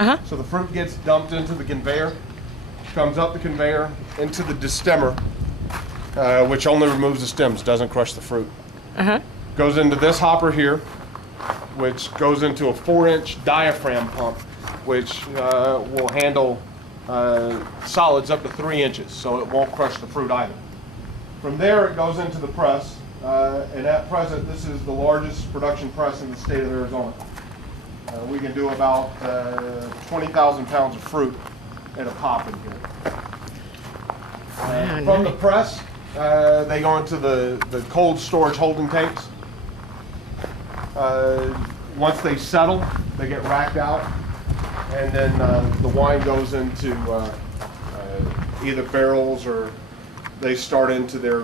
So the fruit gets dumped into the conveyor, comes up the conveyor into the destemmer, which only removes the stems, doesn't crush the fruit. Goes into this hopper here, which goes into a 4-inch diaphragm pump, which will handle solids up to 3 inches, so it won't crush the fruit either. From there, it goes into the press, and at present, this is the largest production press in the state of Arizona. We can do about 20,000 pounds of fruit at a pop in here. From the press, they go into the cold storage holding tanks. Once they settle, they get racked out, and then the wine goes into either barrels, or they start into their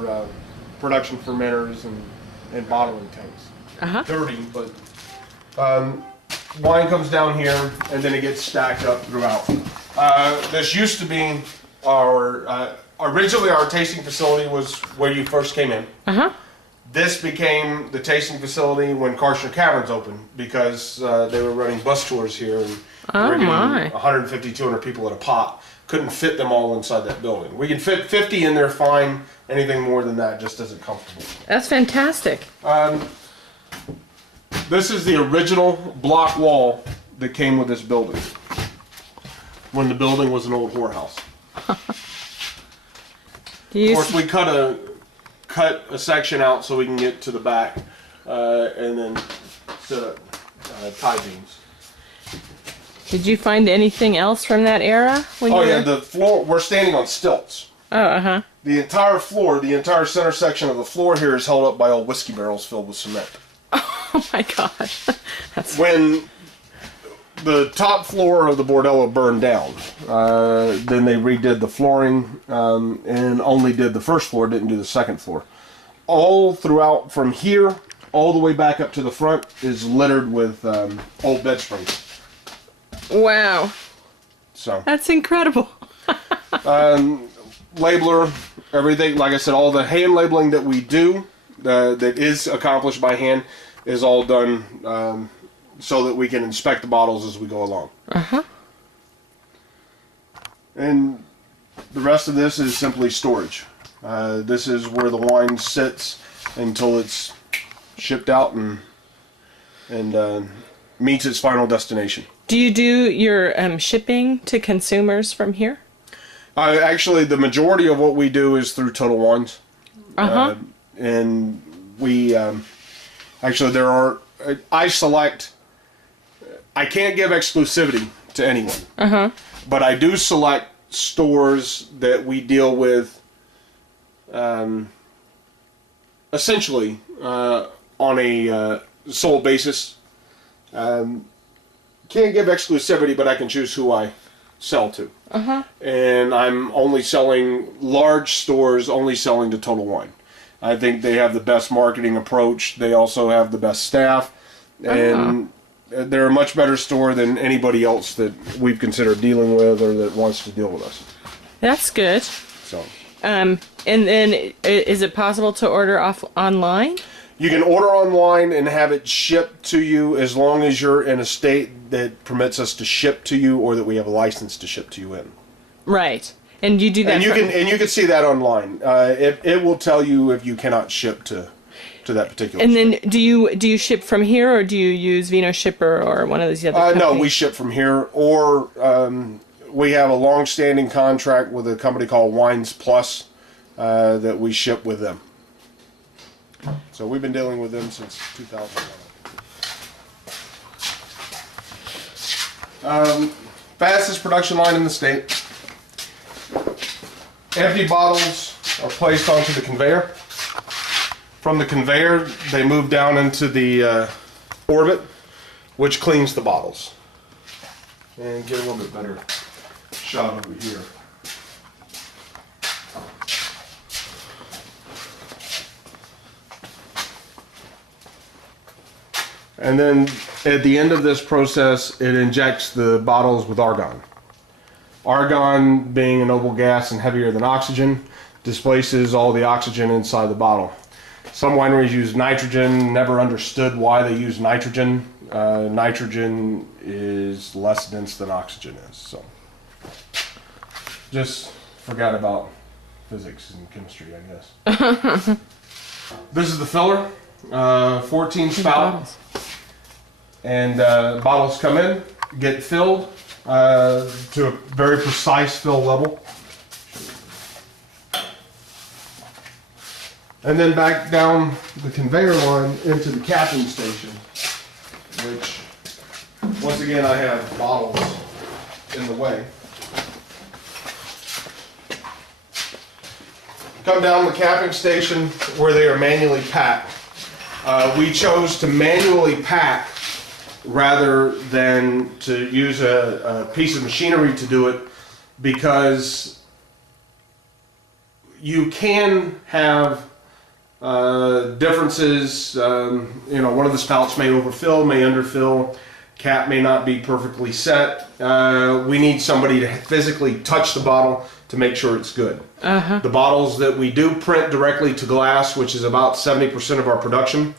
production fermenters and bottling tanks. Dirty, but wine comes down here, and then it gets stacked up throughout. This used to be originally our tasting facility was where you first came in. This became the tasting facility when Karshner Caverns opened, because they were running bus tours here, and bringing 150, 200 people at a pop. Couldn't fit them all inside that building. We can fit 50 in there fine. Anything more than that just isn't comfortable. That's fantastic. This is the original block wall that came with this building, when the building was an old whorehouse. Of course, we cut a section out so we can get to the back, and then set up tie beams. Did you find anything else from that era? Yeah, the floor, we're standing on stilts. The entire floor, the entire center section of the floor here is held up by old whiskey barrels filled with cement. Oh my gosh. When the top floor of the bordello burned down, then they redid the flooring, and only did the first floor, didn't do the second floor. All throughout from here all the way back up to the front is littered with old bed springs. Wow. So that's incredible. Labeler, everything, like I said, all the hand labeling that we do that is accomplished by hand is all done so that we can inspect the bottles as we go along. And the rest of this is simply storage. This is where the wine sits until it's shipped out and meets its final destination. Do you do your shipping to consumers from here? Actually, the majority of what we do is through Total Wines. And we actually I can't give exclusivity to anyone. But I do select stores that we deal with essentially on a sole basis. Can't give exclusivity, but I can choose who I sell to. And I'm only selling large stores, only selling to Total Wine. I think they have the best marketing approach. They also have the best staff, and they're a much better store than anybody else that we've considered dealing with or that wants to deal with us. That's good. So, and then is it possible to order online? You can order online and have it shipped to you as long as you're in a state that permits us to ship to you, or that we have a license to ship to you in. Right. And you do that. And you can see that online. It will tell you if you cannot ship to that particular. And state. then do you ship from here, or do you use Vino Shipper or one of these other companies? No, we ship from here, or we have a long-standing contract with a company called Wines Plus that we ship with them. So we've been dealing with them since 2011. Fastest production line in the state. Empty bottles are placed onto the conveyor. From the conveyor, they move down into the orbit, which cleans the bottles. And get a little bit better shot over here. And then at the end of this process, it injects the bottles with argon. Argon, being a noble gas and heavier than oxygen, displaces all the oxygen inside the bottle. Some wineries use nitrogen. Never understood why they use nitrogen. Nitrogen is less dense than oxygen is. So just forgot about physics and chemistry, I guess. This is the filler, 14 spout, and bottles come in, get filled to a very precise fill level. And then back down the conveyor line into the capping station, which, once again, I have bottles in the way. Come down the capping station where they are manually packed. We chose to manually pack rather than to use a piece of machinery to do it, because you can have differences. You know, one of the spouts may overfill, may underfill, cap may not be perfectly set. We need somebody to physically touch the bottle to make sure it's good. The bottles that we do print directly to glass, which is about 70% of our production,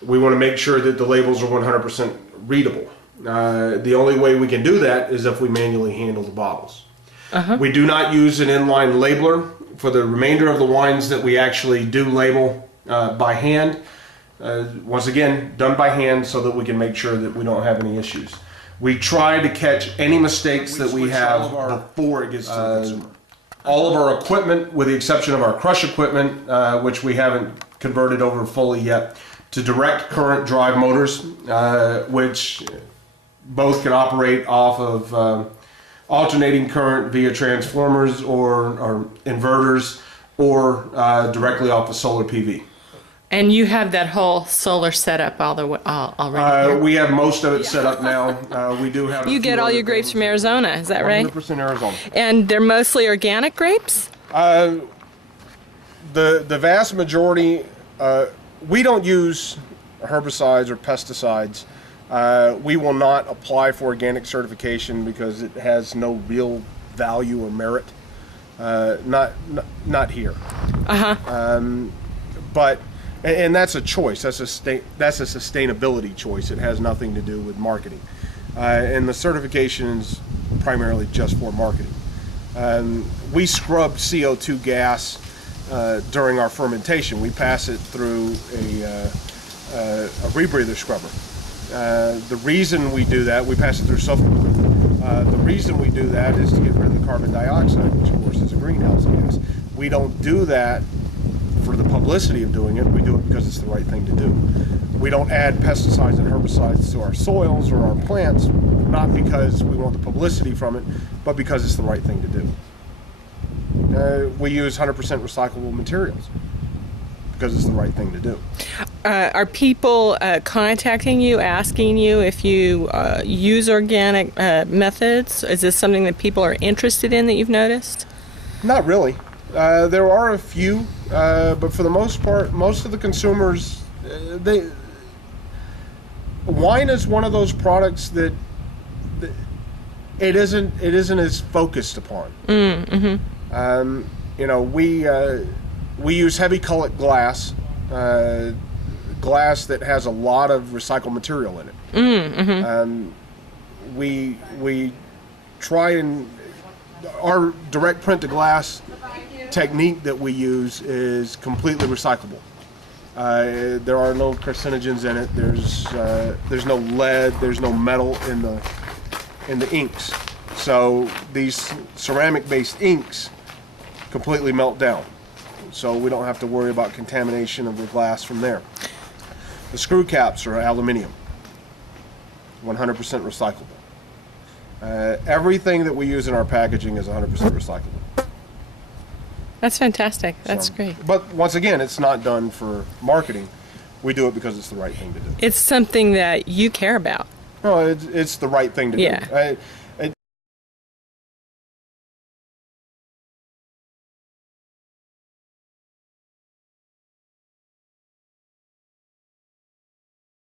we want to make sure that the labels are 100% readable. The only way we can do that is if we manually handle the bottles. We do not use an inline labeler for the remainder of the wines that we actually do label by hand. Once again, done by hand so that we can make sure that we don't have any issues. We try to catch any mistakes that we have before it gets to the consumer. All of our equipment, with the exception of our crush equipment, which we haven't converted over fully yet, to direct current drive motors, which both can operate off of alternating current via transformers or inverters, or directly off of solar PV. And you have that whole solar setup already here? We have most of it set up now. We do have. You get all your grapes from Arizona, is that right? 100% Arizona. And they're mostly organic grapes? The vast majority, we don't use herbicides or pesticides. We will not apply for organic certification because it has no real value or merit. Not here. But. And that's a choice. That's a sustainability choice. It has nothing to do with marketing. And the certification is primarily just for marketing. We scrub CO2 gas during our fermentation. We pass it through a rebreather scrubber. The reason we do that, we pass it through sulfur. The reason we do that is to get rid of the carbon dioxide, which of course is a greenhouse gas. We don't do that for the publicity of doing it. We do it because it's the right thing to do. We don't add pesticides and herbicides to our soils or our plants, not because we want the publicity from it, but because it's the right thing to do. We use 100% recyclable materials because it's the right thing to do. Are people contacting you, asking you if you use organic methods? Is this something that people are interested in that you've noticed? Not really. There are a few, but for the most part, most of the consumers, wine is one of those products that it isn't as focused upon. You know, we use heavy cullet glass, glass that has a lot of recycled material in it. We try and our direct print to glass technique that we use is completely recyclable. There are no carcinogens in it. There's no lead. There's no metal in the inks. So these ceramic-based inks completely melt down. So we don't have to worry about contamination of the glass from there. The screw caps are aluminum, 100% recyclable. Everything that we use in our packaging is 100% recyclable. That's fantastic. That's great. But once again, it's not done for marketing. We do it because it's the right thing to do. It's something that you care about. No, it's the right thing to do.